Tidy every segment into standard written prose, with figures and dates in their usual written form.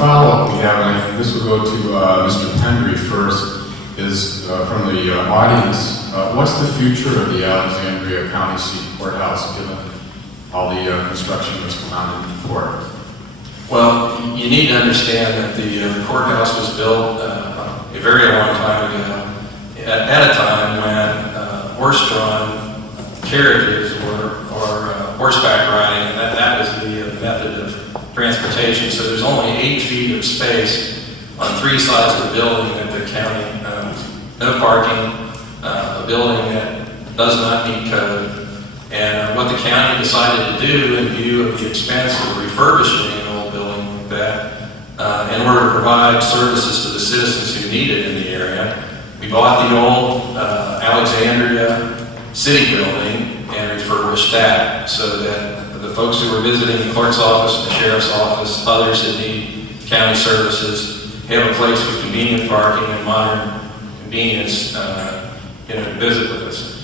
follow-up we have, and I think this will go to Mr. Pendry first, is from the audience. What's the future of the Alexandria County Seat Courthouse, given all the construction that's going on in the port? Well, you need to understand that the courthouse was built a very long time ago, at a time when horse-drawn carriages or horseback riding, and that was the method of transportation. So there's only 8 feet of space on 3 sides of the building that the county owns. No parking, a building that does not meet code. And what the county decided to do in view of the expense of refurbishing an old building like that, in order to provide services to the citizens who need it in the area, we bought the old Alexandria City building and refurbished that so that the folks who were visiting the clerk's office, the sheriff's office, others that need county services have a place with convenient parking and modern convenience to visit with us.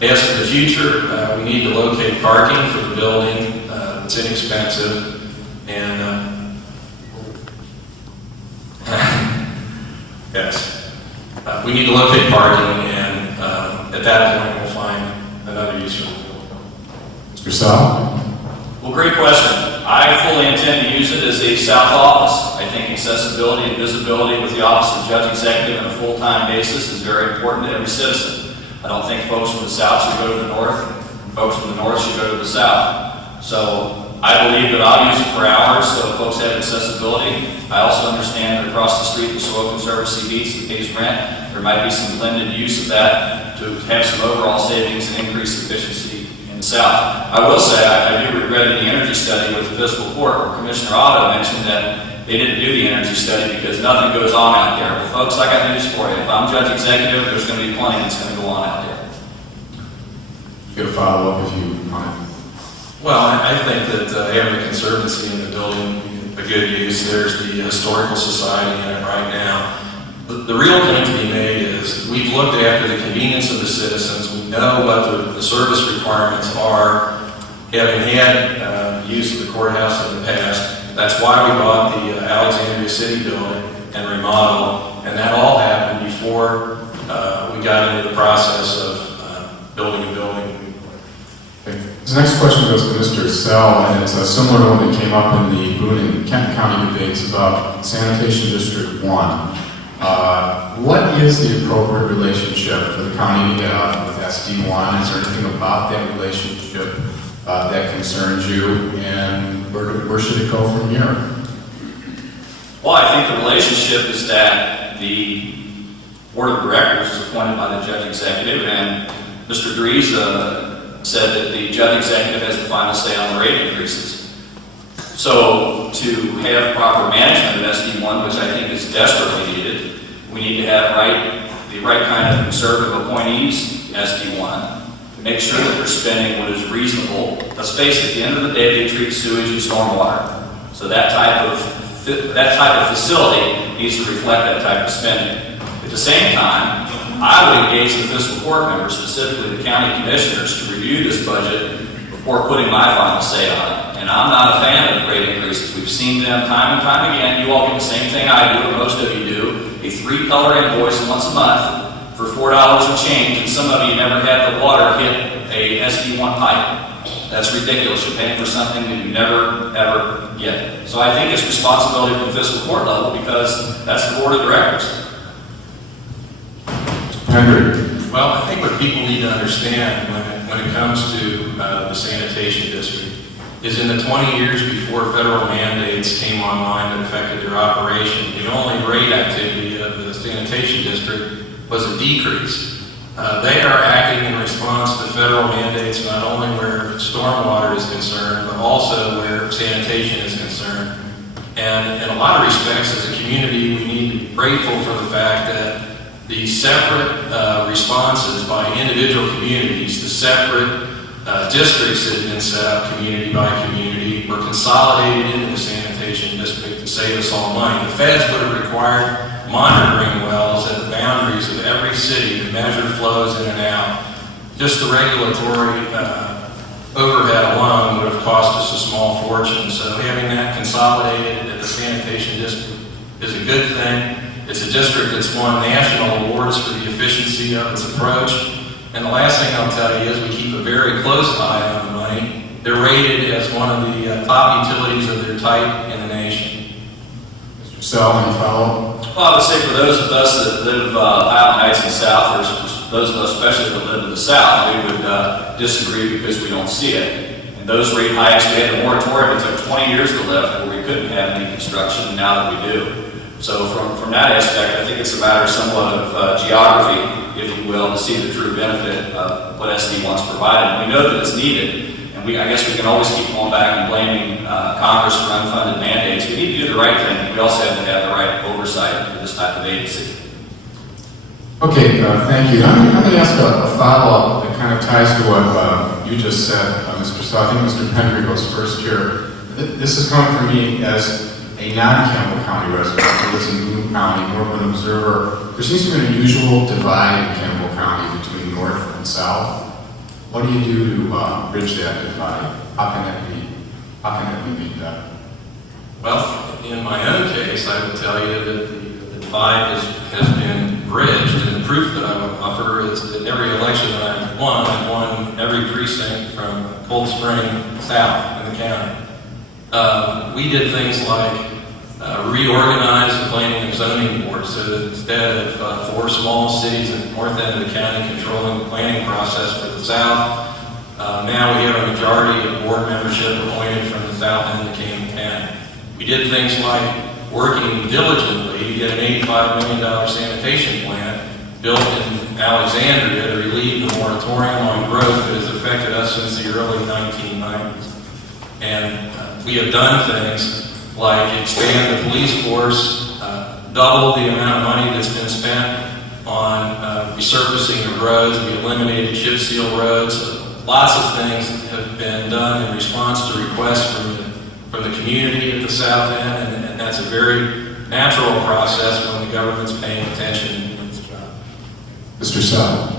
As for the future, we need to locate parking for the building that's inexpensive, and yes, we need to locate parking, and at that point we'll find another use for the building. Mr. Sell? Well, great question. I fully intend to use it as a south office. I think accessibility and visibility with the office of judge executive on a full-time basis is very important to every citizen. I don't think folks from the south should go to the north, and folks from the north should go to the south. So I believe that I'll use it for hours so folks have accessibility. I also understand that across the street, the Soil Conservancy meets and pays rent. There might be some blended use of that to have some overall savings and increase efficiency in the south. I will say I do regret the energy study with the fiscal court where Commissioner Otto mentioned that they didn't do the energy study because nothing goes on out there. Well, folks, I got news for you. If I'm judge executive, there's going to be plenty that's going to go on out there. You get a follow-up if you mind. Well, I think that having a conservancy in the building would be a good use. There's the Historical Society in it right now. The real point to be made is we've looked after the convenience of the citizens. We know what the service requirements are, having had use of the courthouse in the past. That's why we bought the Alexandria City building and remodeled, and that all happened before we got into the process of building a building. Okay. This next question goes to Mr. Sell, and it's similar to one that came up in the Boone and Kent County debates about Sanitation District 1. What is the appropriate relationship for the county to get out with SD1? Is there anything about that relationship that concerns you, and where should it go from here? Well, I think the relationship is that the board of directors is appointed by the judge executive, and Mr. Dries said that the judge executive has the final say on the rate increases. So to have proper management of SD1, which I think is desperately needed, we need to have the right kind of conservative appointees in SD1 to make sure that they're spending what is reasonable. Let's face it, at the end of the day, they treat sewage and stormwater. So that type of facility needs to reflect that type of spending. At the same time, I would engage the fiscal court members, specifically the county commissioners, to review this budget before putting my final say on it. And I'm not a fan of rate increases. We've seen them time and time again. You all get the same thing I do, or most of you do. A 3-color invoice once a month for $4 and change, and some of you never had the water hit a SD1 pipe. That's ridiculous. You're paying for something that you never, ever get. So I think it's responsibility from the fiscal court level because that's the board of directors. Well, I think what people need to understand when it comes to the sanitation district is in the 20 years before federal mandates came online that affected their operation, the only rate activity of the sanitation district was a decrease. They are acting in response to federal mandates not only where stormwater is concerned, but also where sanitation is concerned. And in a lot of respects, as a community, we need to be grateful for the fact that the separate responses by individual communities, the separate districts that have been set up community by community, were consolidated into the sanitation district to save us all money. The feds would have required monitoring wells at the boundaries of every city to measure flows in and out. Just the regulatory overhead alone would have cost us a small fortune. So having that consolidated at the sanitation district is a good thing. It's a district that's won national awards for the efficiency of its approach. And the last thing I'll tell you is we keep a very close eye on the money. They're rated as one of the top utilities of their type in the nation. Mr. Sell, any follow? Well, I would say for those of us that live Highland Heights and South, or for those of us especially that live in the South, we would disagree because we don't see it. And those rate hikes, we had a moratorium, it took 20 years to lift where we couldn't have any construction, and now that we do. So from that aspect, I think it's a matter somewhat of geography, if you will, to see the true benefit of what SD wants provided. We know that it's needed, and I guess we can always keep going back and blaming Congress for unfunded mandates. We need to do the right thing. We also have to have the right oversight for this type of agency. Okay, thank you. I'm going to ask a follow-up that kind of ties to what you just said, Mr. Sell. I think Mr. Pendry goes first here. This is coming from me as a non-Campbell County resident who lives in Boone County, more of an observer. There seems to be an unusual divide in Campbell County between north and south. What do you do to bridge that divide? How can it be done? Well, in my own case, I would tell you that the divide has been bridged, and the proof that I would offer is that every election that I've won every precinct from Cold Spring south in the county. We did things like reorganize the planning and zoning board so that instead of 4 small cities in the north end of the county controlling the planning process for the south, now we have a majority of board membership appointed from the south end of Camden County. We did things like working diligently to get an $85 million sanitation plant built in Alexandria to relieve the moratorium on growth that has affected us since the early 1990s. And we have done things like expand the police force, double the amount of money that's been spent on resurfacing the roads. We eliminated chip seal roads. Lots of things have been done in response to requests from the community at the south end, and that's a very natural process when the government's paying attention and doing its job. Mr. Sell.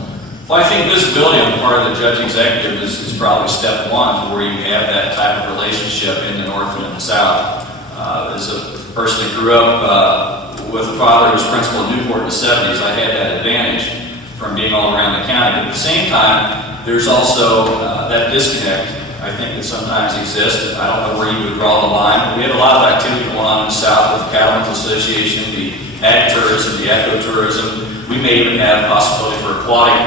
Well, I think visibility on the part of the judge executive is probably step one, where you have that type of relationship in the north and in the south. As a person that grew up with a father who was principal in Newport in the 70s, I had that advantage from being all around the county. But at the same time, there's also that disconnect, I think, that sometimes exists. I don't know where you would draw the line, but we have a lot of activity going on in the south with the Cattlemen's Association, the ag tourism, the ecotourism. We may even have a possibility for aquatic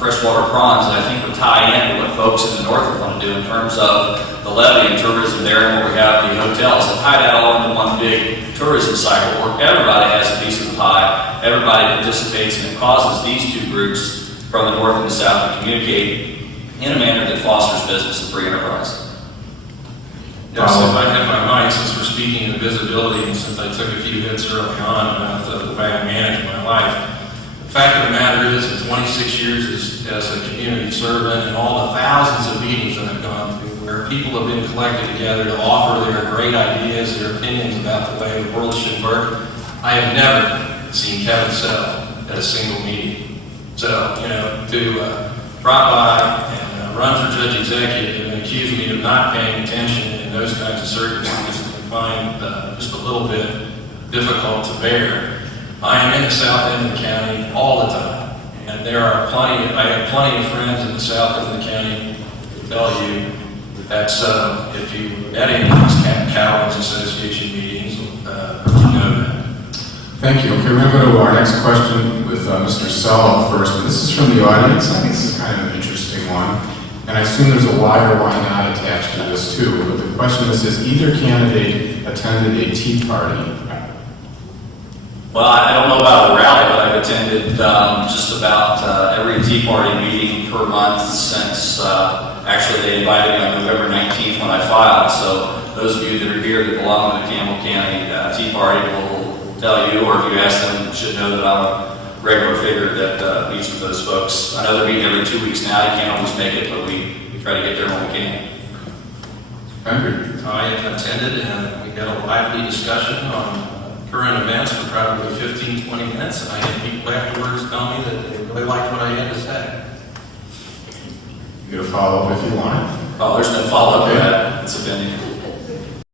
freshwater prawns that I think would tie in to what folks in the north would want to do in terms of the levee and tourism there, and where we have the hotels, and tie that all into one big tourism cycle where everybody has a piece of the pie, everybody participates, and it causes these two groups from the north and the south to communicate in a manner that fosters business and free enterprise. Yes, if I might, since we're speaking of visibility, and since I took a few hits early on about the way I manage my life, the fact of the matter is, in 26 years as a community servant and all the thousands of meetings that I've gone through where people have been collected together to offer their great ideas, their opinions about the way the world should work, I have never seen Kevin Sell at a single meeting. So, to drop by and run for judge executive and accuse me of not paying attention in those kinds of circumstances, I find just a little bit difficult to bear. I am in the south end of the county all the time, and I have plenty of friends in the south end of the county who tell you that's if you at any of these Cattlemen's Association meetings, you know that. Thank you. Okay, we're going to go to our next question with Mr. Sell up first, but this is from the audience. I think this is kind of an interesting one, and I assume there's a why or why not attached to this too. But the question is, either candidate attended a tea party? Well, I don't know about a rally, but I've attended just about every Tea Party meeting per month since actually they invited me on November 19th when I filed. So those of you that are here that belong to the Campbell County Tea Party will tell you, or if you ask them, should know that I'm a regular figure that meets with those folks. I know they're meeting every 2 weeks now. You can't always make it, but we try to get there when we can. I attended, and we had a lively discussion on current events for probably 15, 20 minutes, and I had people afterwards tell me that they really liked what I had to say. You get a follow-up if you want it. Oh, there's no follow-up to that. It's opinion.